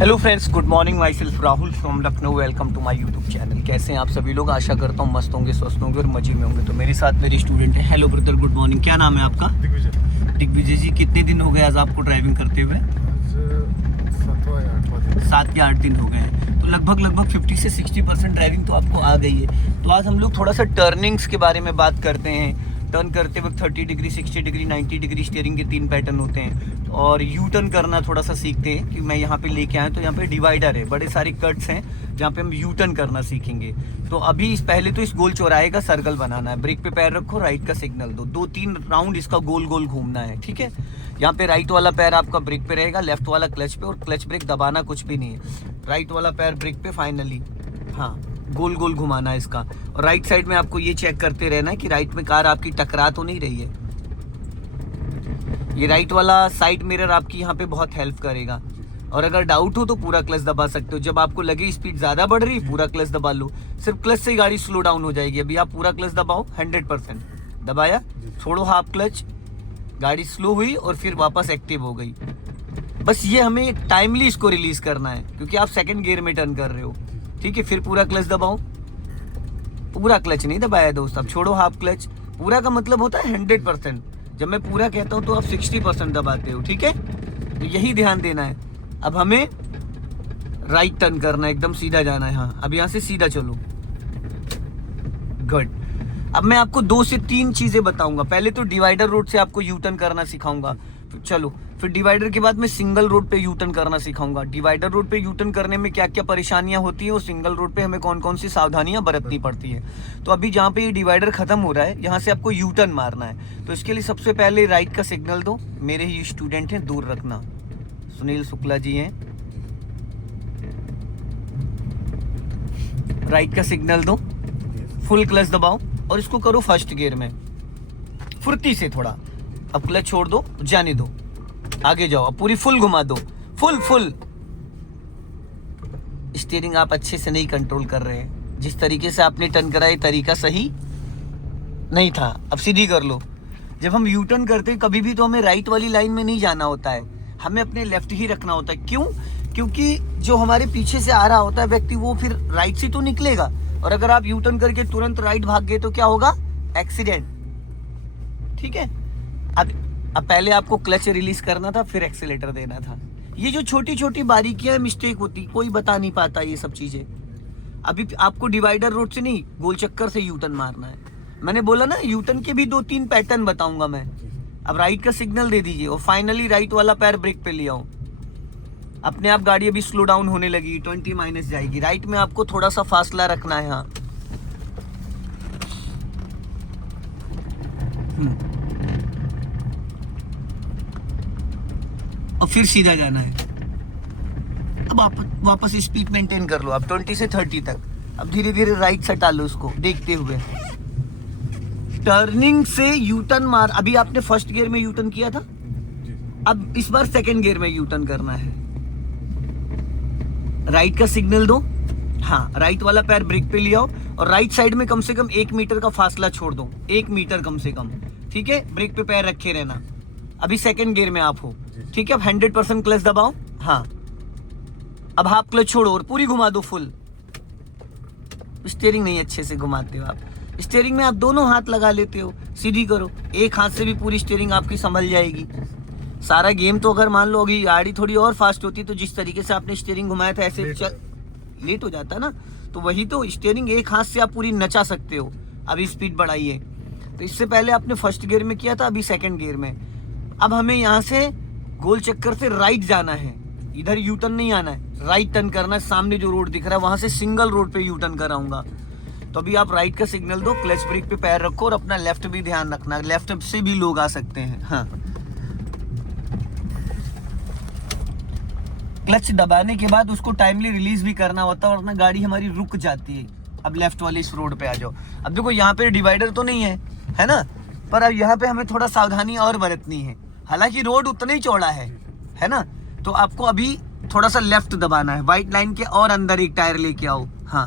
Hello friends, good morning. Myself Rahul from Lucknow. Welcome to my YouTube channel. कैसे हैं आप सभी लोग? आशा करता हूँ मस्त होंगे, स्वस्थ होंगे और मजे में होंगे। तो मेरे साथ मेरी स्टूडेंट है। Hello brother, good morning. क्या नाम है आपका? दिग्विजय। दिग्विजय जी, कितने दिन हो गए आज आपको ड्राइविंग करते हुए? 7 या 8 दिन हो गए हैं। तो लगभग 50 से 60% ड्राइविंग तो आपको आ गई है। तो आज हम लोग थोड़ा सा टर्निंग्स के बारे में बात करते हैं। टर्न करते वक्त 30 डिग्री, 60 डिग्री, 90 डिग्री स्टीयरिंग के 3 पैटर्न होते हैं। और यू टर्न करना थोड़ा सा सीखते हैं कि मैं यहाँ पे लेके आया तो यहाँ पे डिवाइडर है, बड़े सारे कट्स हैं जहाँ पे हम यू टर्न करना सीखेंगे। तो अभी पहले तो इस गोल चौराहे का सर्कल बनाना है। ब्रेक पे पैर रखो, राइट का सिग्नल दो, 2-3 राउंड इसका गोल गोल घूमना है। ठीक है, यहाँ पे राइट वाला पैर आपका ब्रेक पे रहेगा, लेफ्ट वाला क्लच पे, और क्लच ब्रेक दबाना कुछ भी नहीं है। राइट वाला पैर ब्रेक पे फाइनली, हाँ, गोल गोल घुमाना है इसका। और राइट साइड में आपको ये चेक करते रहना है कि राइट में कार आपकी टकरा तो नहीं रही है। ये राइट वाला साइड मिरर आपकी यहाँ पे बहुत हेल्प करेगा। और अगर डाउट हो तो पूरा क्लच दबा सकते हो। जब आपको लगे स्पीड ज्यादा बढ़ रही, पूरा क्लच दबा लो। सिर्फ क्लच से ही गाड़ी स्लो डाउन हो जाएगी। अभी आप पूरा क्लच दबाओ, 100% दबाया, छोड़ो हाफ क्लच, गाड़ी स्लो हुई और फिर वापस एक्टिव हो गई। बस ये हमें टाइमली इसको रिलीज करना है क्योंकि आप सेकंड गियर में टर्न कर रहे हो। ठीक है, फिर पूरा क्लच दबाओ। पूरा क्लच नहीं दबाया दोस्त, अब छोड़ो हाफ क्लच। पूरा का मतलब होता है 100%। जब मैं पूरा कहता हूँ तो आप 60% दबाते हो। ठीक है, तो यही ध्यान देना है। अब हमें राइट टर्न करना है, एकदम सीधा जाना है। हाँ, अब यहाँ से सीधा चलो। गुड। अब मैं आपको 2 से 3 चीजें बताऊंगा। पहले तो डिवाइडर रोड से आपको यू टर्न करना सिखाऊंगा। चलो, फिर डिवाइडर के बाद मैं सिंगल रोड पे यू टर्न करना सिखाऊंगा। डिवाइडर रोड पे यू टर्न करने में क्या क्या परेशानियां होती है और सिंगल रोड पे हमें कौन कौन सी सावधानियां बरतनी पड़ती है। तो अभी जहाँ पे ये डिवाइडर खत्म हो रहा है, यहाँ से आपको यू टर्न मारना है। तो इसके लिए सबसे पहले राइट का सिग्नल दो। मेरे ही स्टूडेंट हैं, दूर रखना। सुनील शुक्ला जी हैं। राइट का सिग्नल दो, फुल क्लच दबाओ और इसको करो फर्स्ट गियर में, फुर्ती से थोड़ा। अब क्लच छोड़ दो, जाने दो, आगे जाओ। अब पूरी फुल घुमा दो, फुल। स्टीयरिंग आप अच्छे से नहीं कंट्रोल कर रहे हैं। जिस तरीके से आपने टर्न करा, ये तरीका सही नहीं था। अब सीधी कर लो। जब हम यू टर्न करते हैं कभी भी तो हमें राइट वाली लाइन में नहीं जाना होता है, हमें अपने लेफ्ट ही रखना होता है। क्यों? क्योंकि जो हमारे पीछे से आ रहा होता है व्यक्ति, वो फिर राइट से तो निकलेगा। और अगर आप यू टर्न करके तुरंत राइट भाग गए तो क्या होगा? एक्सीडेंट। ठीक है, अब पहले आपको क्लच रिलीज करना था, फिर एक्सीलेटर देना था। ये जो छोटी छोटी बारीकियां मिस्टेक होती, कोई बता नहीं पाता ये सब चीजें। अभी आपको डिवाइडर रोड से नहीं, गोल चक्कर से यू टर्न मारना है। मैंने बोला ना, यू टर्न के भी 2-3 पैटर्न बताऊंगा मैं। अब राइट का सिग्नल दे दीजिए और फाइनली राइट वाला पैर ब्रेक पे ले आओ। अपने आप गाड़ी अभी स्लो डाउन होने लगी, 20 माइनस जाएगी। राइट में आपको थोड़ा सा फासला रखना है। हाँ, और फिर सीधा जाना है। अब आप वापस स्पीड मेंटेन कर लो। अब 20 से 30 तक। अब धीरे धीरे राइट से टालो उसको देखते हुए। टर्निंग से यू टर्न मार। अभी आपने फर्स्ट गियर में यू टर्न किया था, अब इस बार सेकंड गियर में यू टर्न करना है। राइट का सिग्नल दो, हाँ, राइट वाला पैर ब्रेक पे ले आओ और राइट साइड में कम से कम 1 मीटर का फासला छोड़ दो। 1 मीटर कम से कम। ठीक है, ब्रेक पे पैर रखे रहना। अभी सेकंड गियर में आप हो। ठीक है, अब 100% क्लच दबाओ। हाँ, अब हाफ क्लच छोड़ो और पूरी घुमा दो फुल। स्टीयरिंग नहीं अच्छे से घुमाते हो आप। स्टीयरिंग में आप दोनों हाथ लगा लेते हो, सीधी करो। एक हाथ से भी पूरी स्टीयरिंग आपकी संभल जाएगी। सारा गेम तो अगर मान लो अभी गाड़ी थोड़ी और फास्ट होती तो जिस तरीके से आपने स्टीयरिंग घुमाया था ऐसे लेट हो जाता ना। तो वही तो, स्टीयरिंग एक हाथ से आप पूरी नचा सकते हो। अभी स्पीड बढ़ाइए। तो इससे पहले आपने फर्स्ट गियर में किया था, अभी सेकंड गियर में। अब हमें यहाँ से गोल चक्कर से राइट जाना है। इधर यू टर्न नहीं आना है, राइट टर्न करना है। सामने जो रोड दिख रहा है वहां से सिंगल रोड पे यू टर्न कराऊंगा। तो अभी आप राइट का सिग्नल दो, क्लच ब्रेक पे पैर रखो और अपना लेफ्ट भी ध्यान रखना। लेफ्ट से भी लोग आ सकते हैं। हाँ, क्लच दबाने के बाद उसको टाइमली रिलीज भी करना होता है वरना गाड़ी हमारी रुक जाती है। अब लेफ्ट वाले इस रोड पे आ जाओ। अब देखो यहाँ पे डिवाइडर तो नहीं है ना, पर अब यहाँ पे हमें थोड़ा सावधानी और बरतनी है। हालांकि रोड उतना ही चौड़ा है ना। तो आपको अभी थोड़ा सा लेफ्ट दबाना है। व्हाइट लाइन के और अंदर एक टायर लेके आओ। हाँ,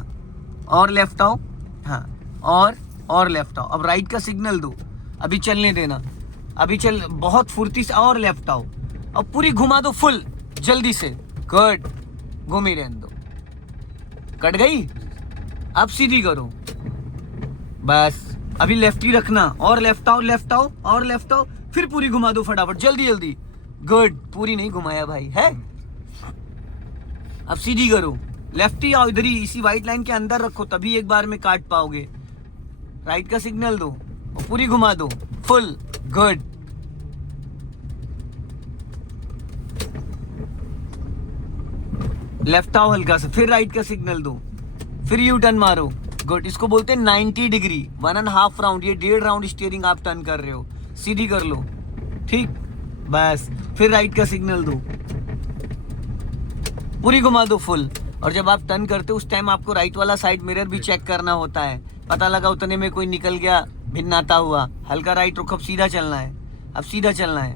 और लेफ्ट आओ। हाँ, और लेफ्ट आओ। अब राइट का सिग्नल दो, अभी चलने देना। अभी चल, बहुत फुर्ती से, और लेफ्ट आओ। अब पूरी घुमा दो फुल, जल्दी से। गुड। घूमी रहने दो। कट गई, अब सीधी करो बस। अभी लेफ्ट ही रखना, और लेफ्ट आओ, लेफ्ट आओ, और लेफ्ट आओ, फिर पूरी घुमा दो फटाफट, जल्दी जल्दी। गुड, पूरी नहीं घुमाया भाई है। अब सीधी करो, लेफ्ट ही आओ, इधर ही इसी व्हाइट लाइन के अंदर रखो, तभी एक बार में काट पाओगे। राइट का सिग्नल दो और पूरी घुमा दो फुल। गुड, लेफ्ट आओ हल्का सा, फिर राइट का सिग्नल दो, फिर यू टर्न मारो। गुड, इसको बोलते हैं 90 डिग्री, 1.5 राउंड, ये 1.5 राउंड स्टीयरिंग आप टर्न कर रहे हो। सीधी कर लो, ठीक, बस। फिर राइट का सिग्नल दो, पूरी घुमा दो फुल। और जब आप टर्न करते हो उस टाइम आपको राइट वाला साइड मिरर भी चेक करना होता है। पता लगा उतने में कोई निकल गया भिन्नाता हुआ, हल्का राइट रुको, अब सीधा चलना है, अब सीधा चलना है।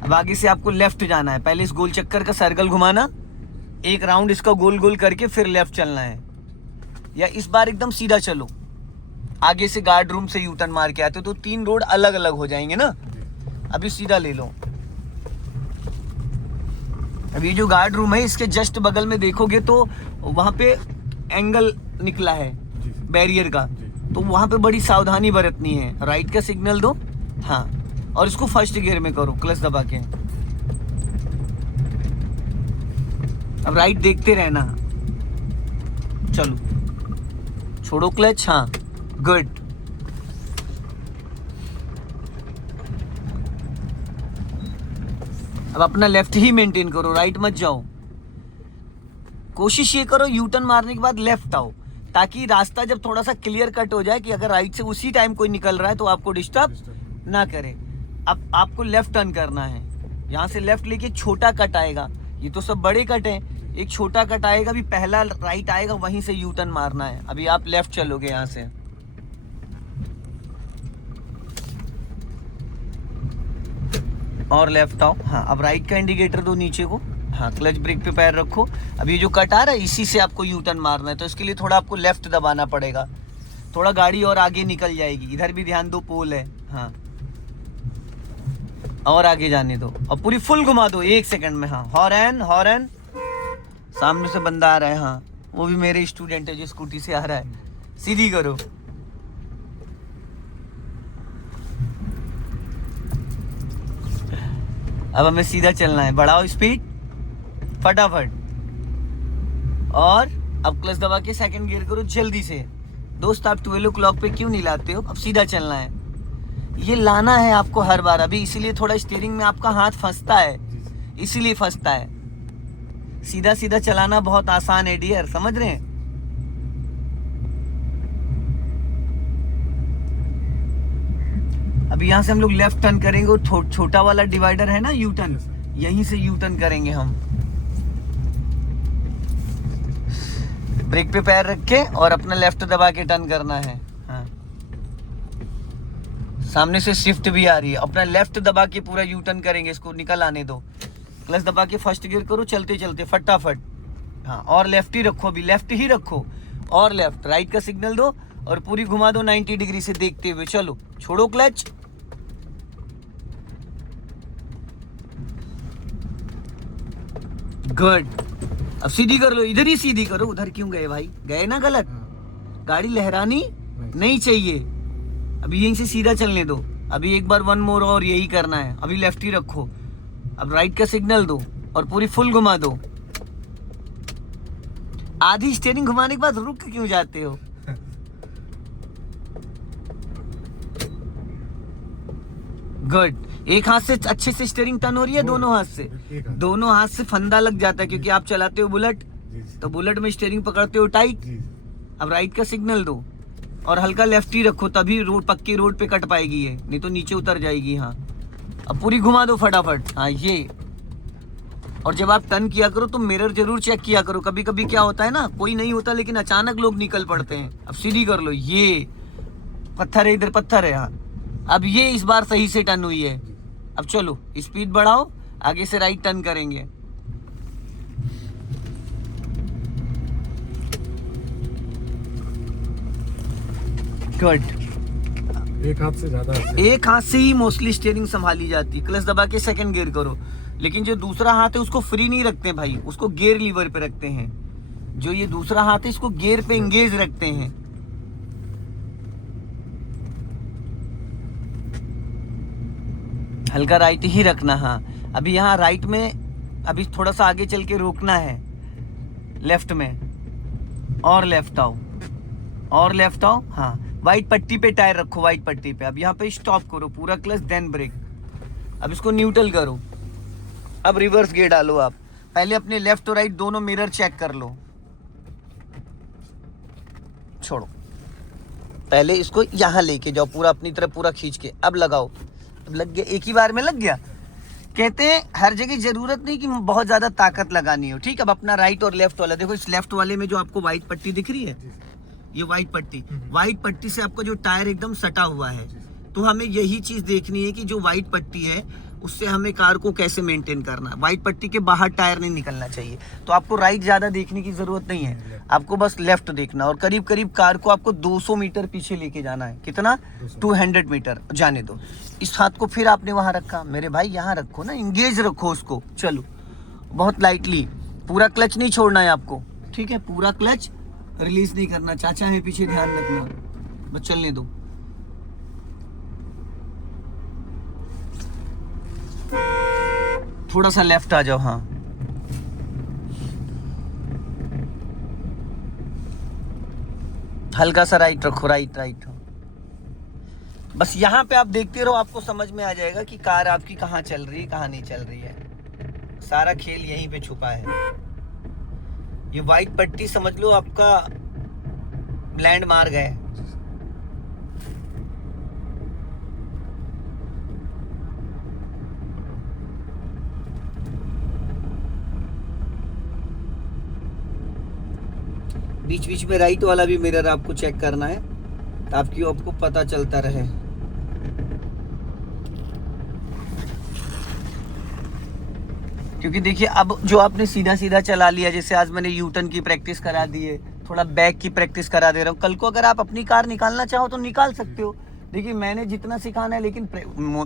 अब आगे से आपको लेफ्ट जाना है। पहले इस गोल चक्कर का सर्कल घुमाना, एक राउंड इसका गोल गोल करके फिर लेफ्ट चलना है, या इस बार एकदम सीधा चलो। आगे से गार्ड रूम से यू टर्न मार के आते हो तो 3 रोड अलग अलग हो जाएंगे ना। अभी सीधा ले लो। अभी जो गार्ड रूम है इसके जस्ट बगल में देखोगे तो वहां पे एंगल निकला है बैरियर का, तो वहां पे बड़ी सावधानी बरतनी है। राइट का सिग्नल दो, हाँ, और इसको फर्स्ट गियर में करो क्लच दबा के। अब राइट देखते रहना, चलो, छोड़ो क्लच, हाँ, गुड। अब अपना लेफ्ट ही मेंटेन करो, राइट मत जाओ। कोशिश ये करो यू टर्न मारने के बाद लेफ्ट आओ, ताकि रास्ता जब थोड़ा सा क्लियर कट हो जाए कि अगर राइट से उसी टाइम कोई निकल रहा है तो आपको डिस्टर्ब ना करे। अब आपको लेफ्ट टर्न करना है, यहाँ से लेफ्ट लेके छोटा कट आएगा, ये तो सब बड़े कट हैं, एक छोटा कट आएगा, अभी पहला राइट आएगा, वहीं से यू टर्न मारना है। अभी आप लेफ्ट चलोगे यहाँ से, और लेफ्ट आओ, हाँ। अब राइट का इंडिकेटर दो नीचे को, हाँ, क्लच ब्रेक पे पैर रखो। अभी जो कट आ रहा है इसी से आपको यू टर्न मारना है, तो इसके लिए थोड़ा आपको लेफ्ट दबाना पड़ेगा, थोड़ा गाड़ी और आगे निकल जाएगी। इधर भी ध्यान दो, पोल है, हाँ, और आगे जाने दो, और पूरी फुल घुमा दो 1 सेकंड में, हाँ। हॉर्न, हॉर्न, सामने से बंदा आ रहा है, हाँ, वो भी मेरे स्टूडेंट है जो स्कूटी से आ रहा है। सीधी करो, अब हमें सीधा चलना है, बढ़ाओ स्पीड फटाफट, और अब क्लच दबा के सेकंड गियर करो जल्दी से। दोस्त, आप 12 o'clock पे क्यों नहीं लाते हो? अब सीधा चलना है, ये लाना है आपको हर बार। अभी इसीलिए थोड़ा स्टीयरिंग में आपका हाथ फंसता है, इसीलिए फंसता है। सीधा सीधा चलाना बहुत आसान है डियर, समझ रहे हैं? अभी यहाँ से हम लोग लेफ्ट टर्न करेंगे, और छोटा वाला डिवाइडर है ना यू टर्न, यहीं से यू टर्न करेंगे हम। ब्रेक पे पैर रख के और अपना लेफ्ट दबा के टर्न करना है, हाँ। सामने से शिफ्ट भी आ रही है, अपना लेफ्ट दबा के पूरा यू टर्न करेंगे, इसको निकल आने दो। क्लच दबा के फर्स्ट गियर करो चलते चलते फटाफट, हाँ, और लेफ्ट ही रखो, अभी लेफ्ट ही रखो, और लेफ्ट। राइट का सिग्नल दो और पूरी घुमा दो 90 डिग्री से देखते हुए, चलो, छोड़ो क्लच, गुड। अब सीधी कर लो, इधर ही सीधी करो, उधर क्यों गए भाई? गए ना गलत, गाड़ी लहरानी नहीं चाहिए। अभी यहीं से सीधा चलने दो, अभी एक बार 1 मोर और यही करना है। अभी लेफ्ट ही रखो, अब राइट का सिग्नल दो और पूरी फुल घुमा दो। आधी स्टीयरिंग घुमाने के बाद रुक क्यों जाते हो? गुड, एक हाथ से अच्छे से स्टीयरिंग टर्न हो रही है, दोनों हाथ से, दोनों हाथ से फंदा लग जाता है क्योंकि आप चलाते हो बुलेट, तो बुलेट में स्टीयरिंग पकड़ते हो टाइट। अब राइट का सिग्नल दो और हल्का लेफ्ट ही रखो, तभी रोड, पक्की रोड पे कट पाएगी ये, नहीं तो नीचे उतर जाएगी, हाँ। अब पूरी घुमा दो फटाफट, हाँ, ये। और जब आप टर्न किया करो तो मिरर जरूर चेक किया करो, कभी कभी क्या होता है ना, कोई नहीं होता लेकिन अचानक लोग निकल पड़ते हैं। अब सीधी कर लो, ये पत्थर है, इधर पत्थर है, हाँ। अब ये इस बार सही से टर्न हुई है। अब चलो स्पीड बढ़ाओ, आगे से राइट टर्न करेंगे। गुड, एक हाथ से ज्यादा, एक हाथ से ही मोस्टली स्टीयरिंग संभाली जाती है। क्लच दबा के सेकंड गियर करो, लेकिन जो दूसरा हाथ है उसको फ्री नहीं रखते भाई, उसको गियर लीवर पे रखते हैं। जो ये दूसरा हाथ है इसको गियर पे एंगेज रखते हैं। हल्का राइट ही रखना। हाँ अभी यहाँ राइट में, अभी थोड़ा सा आगे चल के रोकना है, लेफ्ट में और लेफ्ट आओ और लेफ्ट आओ। हाँ वाइट पट्टी पे टायर रखो, वाइट पट्टी पे। अब यहाँ पे स्टॉप करो, पूरा क्लच देन ब्रेक। अब इसको न्यूट्रल करो। अब रिवर्स गियर डालो। आप पहले अपने लेफ्ट और राइट दोनों मिरर चेक कर लो। छोड़ो, पहले इसको यहाँ लेके जाओ, पूरा अपनी तरफ पूरा खींच के। अब लगाओ। अब लग गया, एक ही बार में लग गया। कहते हैं हर जगह जरूरत नहीं कि बहुत ज्यादा ताकत लगानी हो। ठीक, अब अपना राइट और लेफ्ट वाला देखो। इस लेफ्ट वाले में जो आपको व्हाइट पट्टी दिख रही है, ये व्हाइट पट्टी से आपका जो टायर एकदम सटा हुआ है। तो हमें यही चीज देखनी है कि जो व्हाइट पट्टी है उससे हमें कार को कैसे मेंटेन करना है। व्हाइट पट्टी के बाहर टायर नहीं निकलना चाहिए। तो आपको राइट ज्यादा देखने की जरूरत नहीं है, आपको बस लेफ्ट देखना। और करीब करीब कार को आपको 200 मीटर पीछे लेके जाना है। कितना? 200 मीटर जाने दो। इस हाथ को फिर आपने वहां रखा। मेरे भाई यहाँ रखो ना, इंगेज रखो उसको। चलो बहुत लाइटली, पूरा क्लच नहीं छोड़ना है आपको। ठीक है, पूरा क्लच रिलीज नहीं करना। चाचा है पीछे, ध्यान रखना, बस चलने दो। थोड़ा सा लेफ्ट आ जाओ। हाँ हल्का सा राइट रखो, राइट राइट। बस यहाँ पे आप देखते रहो, आपको समझ में आ जाएगा कि कार आपकी कहाँ चल रही है, कहाँ नहीं चल रही है। सारा खेल यहीं पे छुपा है। ये व्हाइट पट्टी समझ लो आपका लैंडमार्क है। बीच बीच में राइट वाला भी मिरर आपको चेक करना है ताकि आपको पता चलता रहे। क्योंकि देखिए अब जो आपने सीधा सीधा चला लिया, जैसे आज मैंने यू टर्न की प्रैक्टिस करा दी है, थोड़ा बैक की प्रैक्टिस करा दे रहा हूँ। कल को अगर आप अपनी कार निकालना चाहो तो निकाल सकते हो। देखिए मैंने जितना सिखाना है, लेकिन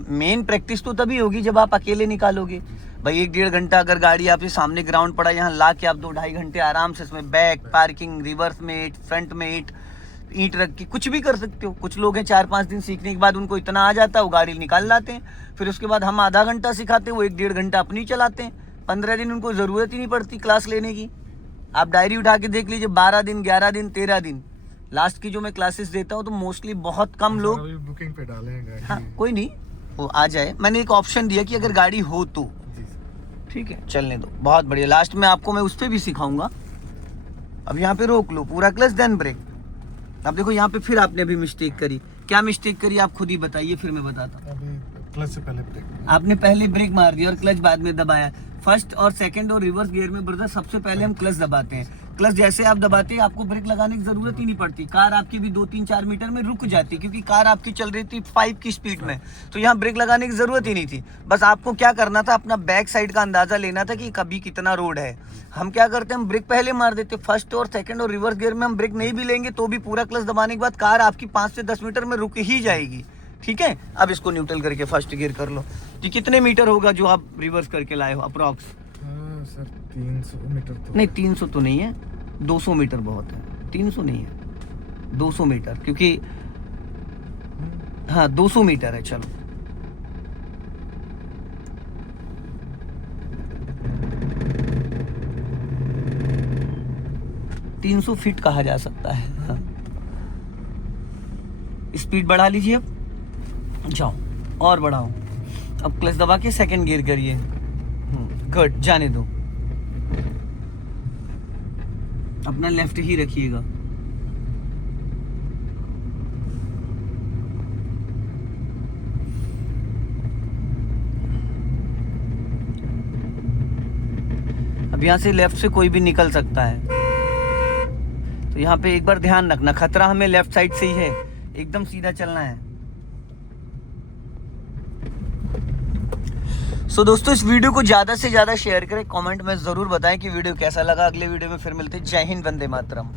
मेन प्रैक्टिस तो तभी होगी जब आप अकेले निकालोगे। भाई 1-1.5 घंटा अगर गाड़ी आपके सामने ग्राउंड पड़ा, यहाँ ला के आप 2-2.5 घंटे आराम से इसमें बैक, पार्किंग, रिवर्स में ईंट, फ्रंट में ईंट रख के कुछ भी कर सकते हो। कुछ लोग हैं 4-5 दिन सीखने के बाद उनको इतना आ जाता है वो गाड़ी निकाल लाते हैं। फिर उसके बाद हम आधा घंटा सिखाते हैं, वो 1-1.5 घंटा अपनी चलाते हैं। 15 दिन उनको ज़रूरत ही नहीं पड़ती क्लास लेने की। आप डायरी उठा के देख लीजिए, 12 दिन, 11 दिन, 13 दिन लास्ट की जो मैं क्लासेस देता हूँ, तो मोस्टली बहुत कम लोग बुकिंग पे डाले हैं गाड़ी। हाँ कोई नहीं, वो आ जाए। मैंने एक ऑप्शन दिया कि अगर गाड़ी हो तो ठीक है, चलने दो। बहुत बढ़िया। लास्ट में आपको मैं उस पर भी सिखाऊंगा। अब यहाँ पे रोक लो, पूरा क्लच देन ब्रेक। अब देखो यहाँ पे फिर आपने अभी मिस्टेक करी। क्या मिस्टेक करी आप खुद ही बताइए, फिर मैं बताता हूँ। अभी क्लच से पहले ब्रेक, आपने पहले ब्रेक मार दिया और क्लच बाद में दबाया। फर्स्ट और सेकंड और रिवर्स गियर में ब्रदर सबसे पहले हम क्लच दबाते हैं। क्लच जैसे आप दबाते हैं आपको ब्रेक लगाने की जरूरत ही नहीं पड़ती। कार आपकी भी 2-3-4 मीटर में रुक जाती, क्योंकि कार आपकी चल रही थी 5 की स्पीड में, तो यहाँ ब्रेक लगाने की जरूरत ही नहीं थी। बस आपको क्या करना था, अपना बैक साइड का अंदाजा लेना था कि कभी कितना रोड है। हम क्या करते हैं, हम ब्रेक पहले मार देते। फर्स्ट और सेकंड और रिवर्स गियर में हम ब्रेक नहीं भी लेंगे तो भी पूरा क्लच दबाने के बाद कार आपकी 5 से 10 मीटर में रुक ही जाएगी। ठीक है, अब इसको न्यूट्रल करके फर्स्ट गियर कर लो। जी कितने मीटर होगा जो आप रिवर्स करके लाए हो अप्रॉक्स? सर 300 मीटर तो नहीं 300 तो नहीं है, 200 मीटर बहुत है। 300 नहीं है, 200 मीटर, क्योंकि हाँ 200 मीटर है। चलो $300 फीट कहा जा सकता है। हाँ। स्पीड बढ़ा लीजिए, अब जाओ और बढ़ाओ। अब क्लच दबा के सेकंड गियर करिए। गुड, जाने दो। अपना लेफ्ट ही रखिएगा। अब यहाँ से लेफ्ट से कोई भी निकल सकता है, तो यहाँ पे एक बार ध्यान रखना, खतरा हमें लेफ्ट साइड से ही है। एकदम सीधा चलना है। सो दोस्तों इस वीडियो को ज़्यादा से ज़्यादा शेयर करें, कमेंट में ज़रूर बताएं कि वीडियो कैसा लगा। अगले वीडियो में फिर मिलते हैं। जय हिंद, वंदे मातरम।